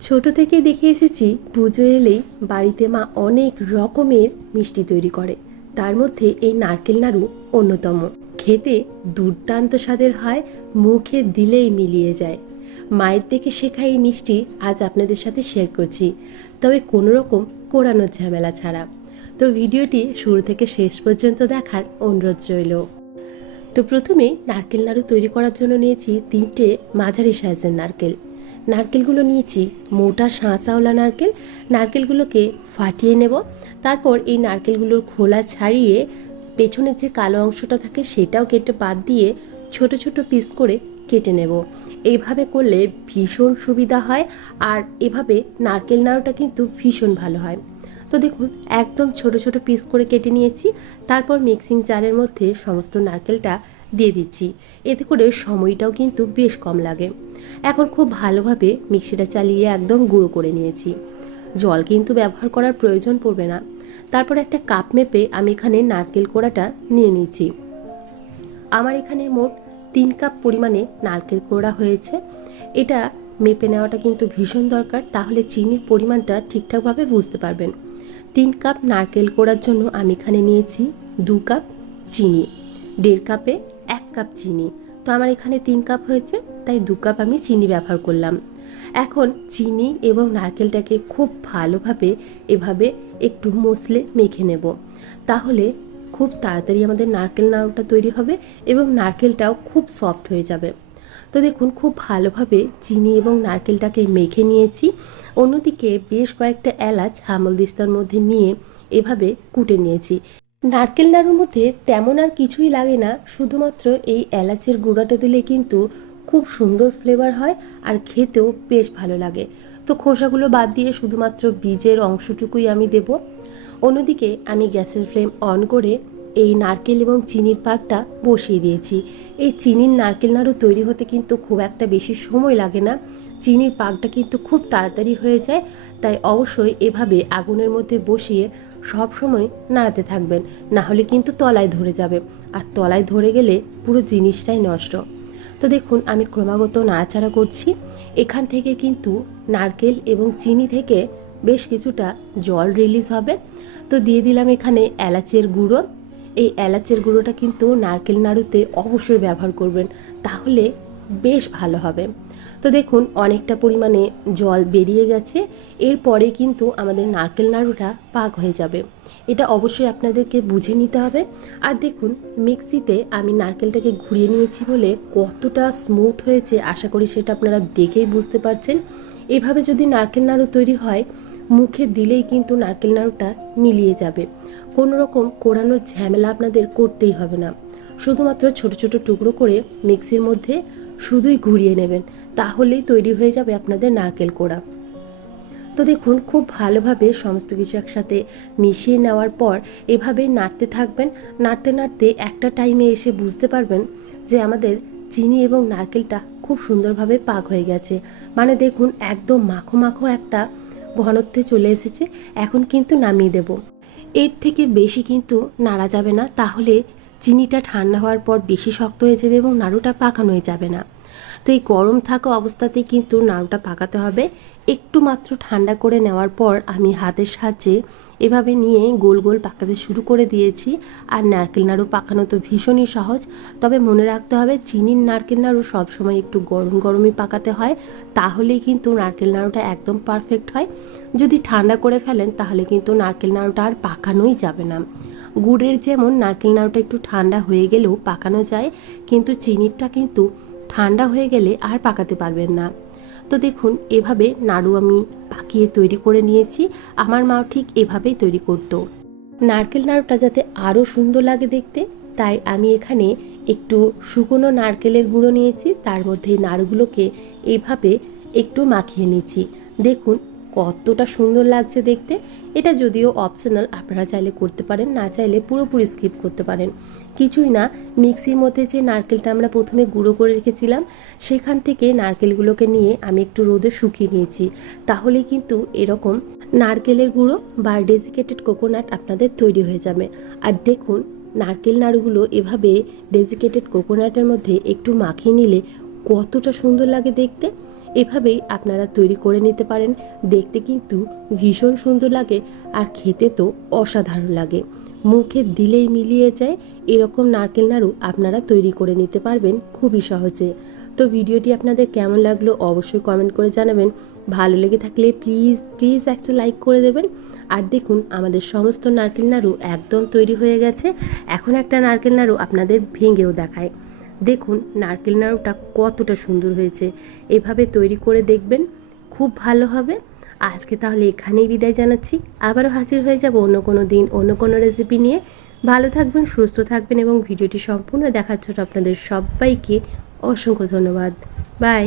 ছোট থেকে দেখে এসেছি পুজো এলেই বাড়িতে মা অনেক রকমের মিষ্টি তৈরি করে। তার মধ্যে এই নারকেল নাড়ু অন্যতম। খেতে দুর্দান্ত স্বাদের হয়, মুখে দিলেই মিলিয়ে যায়। মায়ের থেকে শেখা এই মিষ্টি আজ আপনাদের সাথে শেয়ার করছি, তবে কোনো রকম কোরানোর ঝামেলা ছাড়া। তো ভিডিওটি শুরু থেকে শেষ পর্যন্ত দেখার অনুরোধ রইল। তো প্রথমে নারকেল নাড়ু তৈরি করার জন্য নিয়েছি 3টে মাঝারি সাইজের নারকেল। নারকেলগুলো নিয়েছি মোটা শাঁসাওয়ালা নারকেল। নারকেলগুলোকে ফাটিয়ে নেব। তারপর এই নারকেলগুলোর খোলা ছাড়িয়ে পেছনের যে কালো অংশটা থাকে সেটাও কেটে বাদ দিয়ে ছোট ছোট পিস করে কেটে নেব। এইভাবে করলে ভীষণ সুবিধা হয়, আর এভাবে নারকেল নাড়ুটা কিন্তু ভীষণ ভালো হয়। তো দেখুন, একদম ছোট ছোট পিস করে কেটে নিয়েছি। তারপর মিক্সিং জারের মধ্যে সমস্ত নারকেলটা দিয়ে দিচ্ছি। এতে করে সময়টাও কিন্তু বেশ কম লাগে। এখন খুব ভালোভাবে মিক্সিটা চালিয়ে একদম গুঁড়ো করে নিয়েছি। জল কিন্তু ব্যবহার করার প্রয়োজন পড়বে না। তারপর একটা কাপ মেপে আমি এখানে নারকেল কোড়াটা নিয়ে নিয়েছি। আমার এখানে মোট 3 কাপ পরিমাণে নারকেল কোড়া হয়েছে। এটা মেপে নেওয়াটা কিন্তু ভীষণ দরকার, তাহলে চিনির পরিমাণটা ঠিকঠাকভাবে বুঝতে পারবেন। 3 কাপ নারকেল কোড়ার জন্য আমি এখানে নিয়েছি 2 কাপ চিনি। 1.5 কাপে 1 কাপ চিনি। তো আমার এখানে 3 কাপ হয়েছে, তাই 2 কাপ আমি চিনি ব্যবহার করলাম। এখন চিনি এবং নারকেলটাকে খুব ভালোভাবে এভাবে একটু মসলে মেখে নেব। তাহলে খুব তাড়াতাড়ি আমাদের নারকেল নাড়ুটা তৈরি হবে এবং নারকেলটাও খুব সফট হয়ে যাবে। তো দেখুন, খুব ভালোভাবে চিনি এবং নারকেলটাকে মেখে নিয়েছি। অন্যদিকে বেশ কয়েকটা এলাচ হামালদিস্তার মধ্যে নিয়ে এভাবে কুটে নিয়েছি। নারকেল নাড়ুর মধ্যে তেমন আর কিছুই লাগে না, শুধুমাত্র এই এলাচের গুঁড়াটা দিলে কিন্তু খুব সুন্দর ফ্লেভার হয়, আর খেতেও বেশ ভালো লাগে। তো খোসাগুলো বাদ দিয়ে শুধুমাত্র বীজের অংশটুকুই আমি দেব। অন্যদিকে আমি গ্যাসের ফ্লেম অন করে এই নারকেল এবং চিনির পাকটা বসিয়ে দিয়েছি। এই চিনির নারকেল নাড়ু তৈরি হতে কিন্তু খুব একটা বেশি সময় লাগে না। চিনির পাকটা কিন্তু খুব তাড়াতাড়ি হয়ে যায়, তাই অবশ্যই এভাবে আগুনের মধ্যে বসিয়ে সব সময় নাড়াতে থাকবেন, না হলে কিন্তু তলায় ধরে যাবে, আর তলায় ধরে গেলে পুরো জিনিসটাই নষ্ট। তো দেখুন, আমি ক্রমাগত নাড়াচাড়া করছি। এখান থেকে কিন্তু নারকেল এবং চিনি থেকে বেশ কিছুটা জল রিলিজ হবে। তো দিয়ে দিলাম এখানে এলাচের গুঁড়ো। এই এলাচের গুঁড়োটা কিন্তু নারকেল নাড়ুতে অবশ্যই ব্যবহার করবেন, তাহলে বেশ ভালো হবে। তো দেখুন, অনেকটা পরিমাণে জল বেরিয়ে গেছে। এরপরে কিন্তু আমাদের নারকেল নাড়ুটা পাক হয়ে যাবে। এটা অবশ্যই আপনাদেরকে বুঝে নিতে হবে। আর দেখুন, মিক্সিতে আমি নারকেলটাকে ঘুরিয়ে নিয়েছি বলে কতটা স্মুথ হয়েছে, আশা করি সেটা আপনারা দেখেই বুঝতে পারছেন। এভাবে যদি নারকেল নাড়ু তৈরি হয়, মুখে দিলেই কিন্তু নারকেল নাড়ুটা মিলিয়ে যাবে। কোনো রকম কোরানোর ঝামেলা আপনাদের করতেই হবে না। শুধুমাত্র ছোট ছোট টুকরো করে মিক্সির মধ্যে শুধুই ঘুরিয়ে নেবেন, তাহলেই তৈরি হয়ে যাবে আপনাদের নারকেল কোড়া। তো দেখুন, খুব ভালোভাবে সমস্ত কিছু একসাথে মিশিয়ে নেওয়ার পর এভাবেই নাড়তে থাকবেন। নাড়তে নাড়তে একটা টাইমে এসে বুঝতে পারবেন যে আমাদের চিনি এবং নারকেলটা খুব সুন্দরভাবে পাক হয়ে গেছে। মানে দেখুন, একদম মাখো মাখো একটা ঘনত্বে চলে এসেছে। এখন কিন্তু নামিয়ে দেব। এর থেকে বেশি কিন্তু নাড়া যাবে না, তাহলে চিনিটা ঠান্ডা হওয়ার পর বেশি শক্ত হয়ে যাবে এবং নাড়ুটা পাকানো হয়ে যাবে না। তো এই গরম থাকা অবস্থাতেই কিন্তু নাড়ুটা পাকাতে হবে। একটু মাত্র ঠান্ডা করে নেওয়ার পর আমি হাতের সাহায্যে এভাবে নিয়ে গোল গোল পাকাতে শুরু করে দিয়েছি। আর নারকেল নাড়ু পাকানো তো ভীষণই সহজ, তবে মনে রাখতে হবে চিনির নারকেল নাড়ু সবসময় একটু গরম গরমই পাকাতে হয়, তাহলেই কিন্তু নারকেল নাড়ুটা একদম পারফেক্ট হয়। যদি ঠান্ডা করে ফেলেন তাহলে কিন্তু নারকেল নাড়ুটা আর পাকানোই যাবে না। গুড়ের যেমন নারকেল নাড়ুটা একটু ঠান্ডা হয়ে গেলেও পাকানো যায়, কিন্তু চিনিরটা কিন্তু ঠান্ডা হয়ে গেলে আর পাকাতে পারবেন না। তো দেখুন, এভাবে নাড়ু আমি পাকিয়ে তৈরি করে নিয়েছি। আমার মাও ঠিক এভাবেই তৈরি করতো। নারকেল নাড়ুটা যাতে আরও সুন্দর লাগে দেখতে, তাই আমি এখানে একটু শুকনো নারকেলের গুঁড়ো নিয়েছি, তার মধ্যে নাড়ুগুলোকে এইভাবে একটু মাখিয়ে নিচ্ছি। দেখুন কতটা সুন্দর লাগছে দেখতে। এটা যদিও অপশনাল, আপনারা চাইলে করতে পারেন, না চাইলে পুরোপুরি স্কিপ করতে পারেন। কিছুই না, মিক্সির মধ্যে যে নারকেলটা আমরা প্রথমে গুঁড়ো করে রেখেছিলাম সেখান থেকে নারকেলগুলোকে নিয়ে আমি একটু রোদে শুকিয়ে নিয়েছি। তাহলে কিন্তু এরকম নারকেলের গুঁড়ো বা ডেসিকেটেড কোকোনাট আপনাদের তৈরি হয়ে যাবে। আর দেখুন, নারকেল নাড়ুগুলো এভাবে ডেসিকেটেড কোকোনাটের মধ্যে একটু মাখিয়ে নিলে কতটা সুন্দর লাগে দেখতে। এভাবেই আপনারা তৈরি করে নিতে পারেন। দেখতে কিন্তু ভীষণ সুন্দর লাগে আর খেতে তো অসাধারণ লাগে, মুখে দিলেই মিলিয়ে যায়। এরকম নারকেল নাড়ু আপনারা তৈরি করে নিতে পারবেন খুবই সহজে। তো ভিডিওটি আপনাদের কেমন লাগলো অবশ্যই কমেন্ট করে জানাবেন। ভালো লেগে থাকলে প্লিজ প্লিজ একটা লাইক করে দেবেন। আর দেখুন আমাদের সমস্ত নারকেল নাড়ু একদম তৈরি হয়ে গেছে। এখন একটা নারকেল নাড়ু আপনাদের ভেঙেও দেখায়। দেখুন নারকেল নাড়ুটা কতটা সুন্দর হয়েছে। এভাবে তৈরি করে দেখবেন, খুব ভালো হবে। আজকে তাহলে এখানেই বিদায় জানাচ্ছি। আবারও হাজির হয়ে যাব অন্য কোনো দিন অন্য কোনো রেসিপি নিয়ে। ভালো থাকবেন, সুস্থ থাকবেন এবং ভিডিওটি সম্পূর্ণ দেখার জন্য আপনাদের সবাইকে অসংখ্য ধন্যবাদ। বাই।